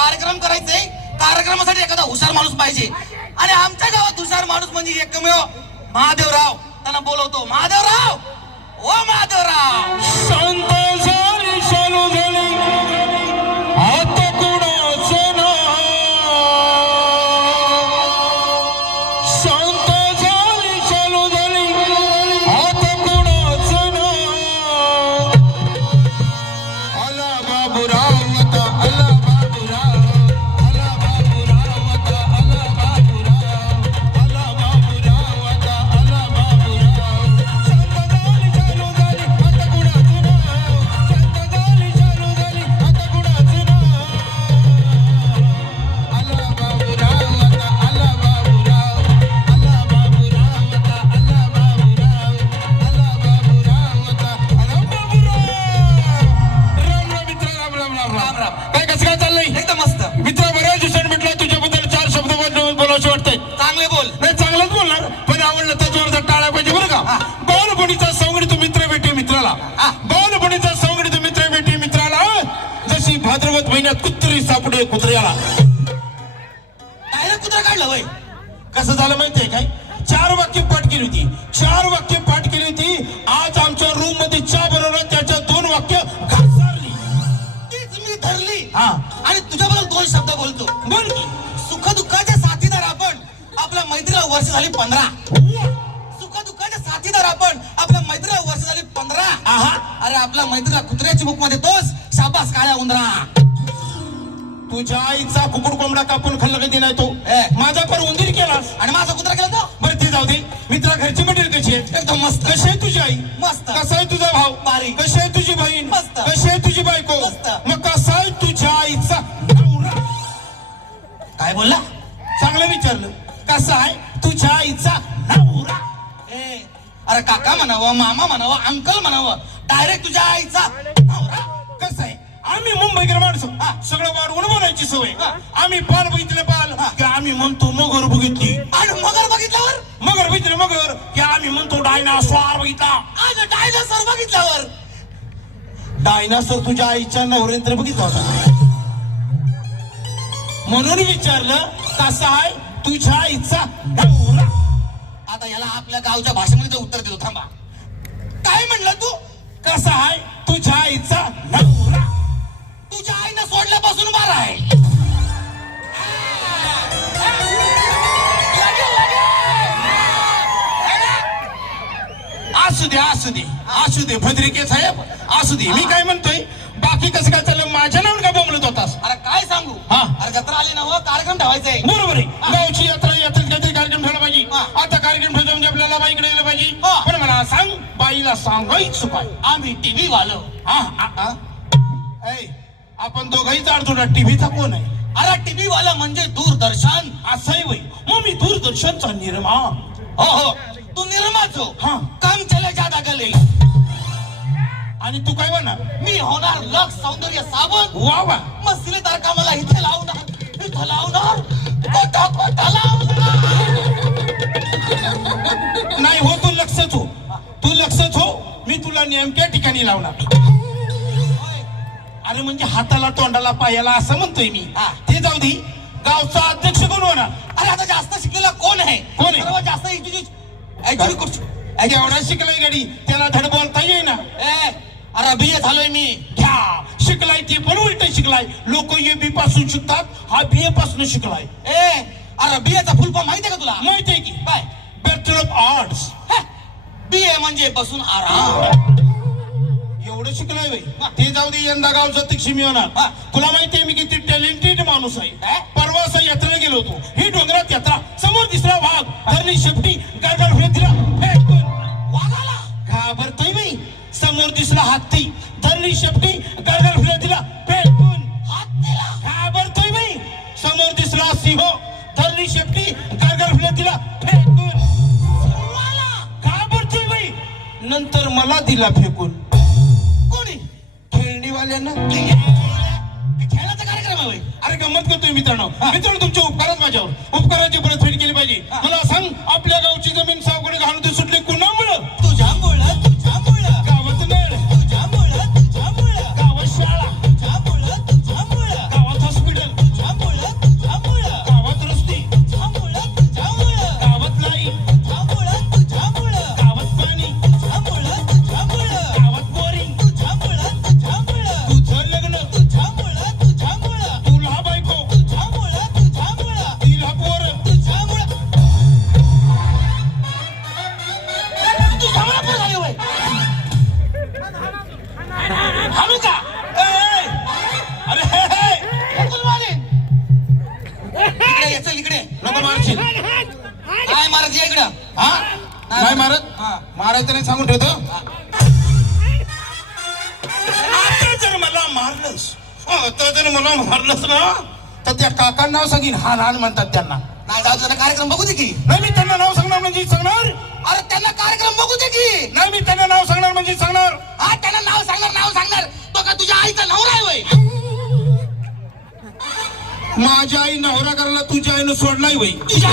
कार्यक्रम करायचंय, कार्यक्रमासाठी एखादा हुशार माणूस पाहिजे आणि आमच्या गावात हुशार माणूस म्हणजे एकमेव महादेवराव. त्यांना बोलवतो. महादेवराव, ओ महादेवराव. शांत झाली चालू झाली आता कुणाचं नाव. शांत झाली चालू झाली आता कुणाचं नाव. आला बाबूराव आता आला बाबूराव. आला बाबूराव आता आला बाबूराव. आला बाबूराव आता आला बाबूराव. शांत झाली चालू झाली आता कुणाचं नाव. शांत झाली चालू झाली आता कुणाचं नाव. आला बाबूराव आता आला बाबूराव. आला बाबूराव आता आला बाबूराव. आला बाबूराव आता आला बाबूराव. राम राम मित्र, राम राम राम राम राम. काय कसं काय चाललंय एकदम मस्त. मित्र? बऱ्याच दिवसांनी म्हटलं तुझ्याबद्दल 4 शब्द बोलायचे वाटतंय. चांगले बोल. नाही चांगलंच बोलणार, पण आवडलं तर जोरदार टाळ्या पाहिजे बरं का. बालपणीचा संगणित मित्र भेटे मित्राला. बालपणीचा संगणित मित्र भेटे मित्राला. जशी भाद्रवत महिन्यात कुत्री सापडे कुत्र्याला. डायरेक्ट कुत्रा काढलं वय. कसं झालं माहितीये काय? 4 वाक्य पाठ केली होती. 4 वाक्य पाठ केली होती. आज आमच्या रूम मध्ये चहा बनवलं, त्याच्या 2 वाक्य घासारली. तीच मी धरली हा आणि तुझ्याबरोबर 2 शब्द बोलतो. बोल की. सुख दुःखाचे साथीदार आपण. आपल्या मैत्रीला वर्ष झाली 15. सुख दुःखाचे साथीदार आपण. आपल्या मैत्रीला वर्ष झाली 15. आहा. अरे आपल्या मैत्रीला कुत्र्याची बुक मध्ये तोच शाबास काळ्या उंदरा. तुझ्या आईचा कुकुड कोंबडा कापून खाल्ला कधी नाही तो. ए. माझा पर उंदीर केलास. आणि माझा कुत्रा केला तो बरं ते जाऊ दे. मित्रा, घरची मंडळी कशी आहे? एकदम मस्त. कशी आहे तुझी आई? मस्त. कसा आहे तुझा भाऊ? बारीक. कशी आहे तुझी बहीण? मस्त. कशी आहे तुझी बायको? मस्त. मग कसा आहे तुझ्या आईचा नवरा? काय बोलला? चांगलं विचारलं. कसा आहे तुझ्या आईचा नवरा? ए अरे काका म्हणावं, मामा म्हणावं, अंकल म्हणावं, डायरेक्ट तुझ्या आईचा नवरा. कसं आहे, आम्ही मुंबईकर माणसं. सगळं वाढवून बोलायची सवय. आम्ही पाल बघितलं पाल की आम्ही म्हणतो मगर बघितली. आणि मगर बघितल्यावर मगर बघितलं मगर की आम्ही म्हणतो डायनासॉर बघितला. आज डायनासोर बघितल्यावर डायनासोर तुझ्या आईच्या नवरेंद्र बघितला होता. म्हणून विचारलं कसा आहे तुझ्या आईचा नवरा. आता याला आपल्या गावच्या भाषेमध्ये उत्तर देतो. थांबा. काय म्हणलं तू? कसा आहे तुझ्या आईचा नवरा? तुझ्या आईनं सोडल्यापासून 12 आहे. असू दे असू दे असू दे भद्रिके साहेब, असू दे. मी काय म्हणतोय, बाकी कसं काय चाललं? माझ्या नावाने काय बोंबलत होतास? अरे काय सांगू. हा. अरे जत्रा आली ना, कार्यक्रम ठेवायचाय. बरोबर आहे. गावची यात्रा यात्रेत काहीतरी कार्यक्रम ठेवला पाहिजे. हा. आता कार्यक्रम ठेवतो म्हणजे आपल्याला बाईकडे गेलं पाहिजे. हा. पण मला सांग, बाईला सांगायचं काय? आम्ही टीव्ही वालो. आपण दोघंही जाणतो ना टीव्हीचा कोण आहे? अरे टीव्ही वाला म्हणजे दूरदर्शन. असंही वय. मग मी दूरदर्शनचा निर्मा. हो हो, तू निर्माच हो. हा. काम चले जादा गले. आणि तू काय म्हणा? मी होणार लक्ष सौंदर्य साबण. वा वा. मसिलेदार कामाला इथे लावणार, इथं लावणार, कोठा कोठा लावणार. नाही हो, तू लक्षच हो. तू लक्षच हो. मी तुला नेमक्या ठिकाणी लावणार. अरे म्हणजे हाताला तोंडाला पायाला असं म्हणतोय मी. ते जाऊ दे. गावचा अध्यक्ष कोण होणार? अरे आता जास्त शिकलेला कोण आहे? कोण आहे? सर्वात जास्त एवढा शिकलाय गाडी, त्याला धड बोलता येईना. अरे बीए झालोय मी. घ्या, शिकलाय ते पण उलट शिकलाय. लोक बी पासून शिकतात, हा बीए पासून शिकलाय. अरे बीएचा फुल फॉर्म माहितीये का तुला? माहितीये की? काय? Bachelor of arts. बीए म्हणजे बसून आराम. एवढं शिकलाय बाई. ते जाऊ दे. यंदा गावचा अध्यक्ष मी होणार. तुला माहितीये मी किती टॅलेंटेड माणूस आहे. परवा असं यात्रेला गेलो होतो. ही डोंगरात यात्रा. समोर दिसला वाघ, धरली शेपटी, गाडगाड फिरत दिला फेकून. वाघाला घाबरतोय मी. समोर दिसला हत्ती, धरली शेपटी, गाडगाड फिरत दिला फेकून. हत्तीला घाबरतोय मी. समोर दिसला सिंह, धरली शेपटी, गाडगाड फिरत दिला फेकून. घाबरतोय मी. नंतर मला दिला फेकून. कोणी? खेळणीवाल्यांना. खेळाचा कार्यक्रम आहे. अरे गंमत करतोय मित्रांनो. मित्रांनो, तुमचे उपकारच माझ्यावर. उपकाराची परतफेड केली पाहिजे. मला सांग, आपल्या गावची जमीन सावकडे घालून ते सुटली कुणामुळं? तुझ्यामुळं, तुझ्यामुळं. गावात नळ, तुझ्यामुळं, तुझ्यामुळं. गावात शाळा, तुझ्यामुळं, तुझ्यामुळं. गावात हॉस्पिटल, मारायचं नाही सांगून ठेवतो. आता जर मला मारलंस ना तर त्या काकांना नाव सांगीन. हा लहान म्हणतात त्यांना. नाही जाऊ दे, कार्यक्रम बघू दे की. नाही मी त्यांना नाव सांगणार म्हणजे सांगणार. अरे त्यांना कार्यक्रम बघू दे की. नाही मी त्यांना नाव सांगणार म्हणजे सांगणार. हा त्यांना नाव सांगणार. तो का तुझ्या आईचा नवरा आहे वय? माझ्या आई नवरा करायला तुझ्या आईनं सोडलाय वय. तुझ्या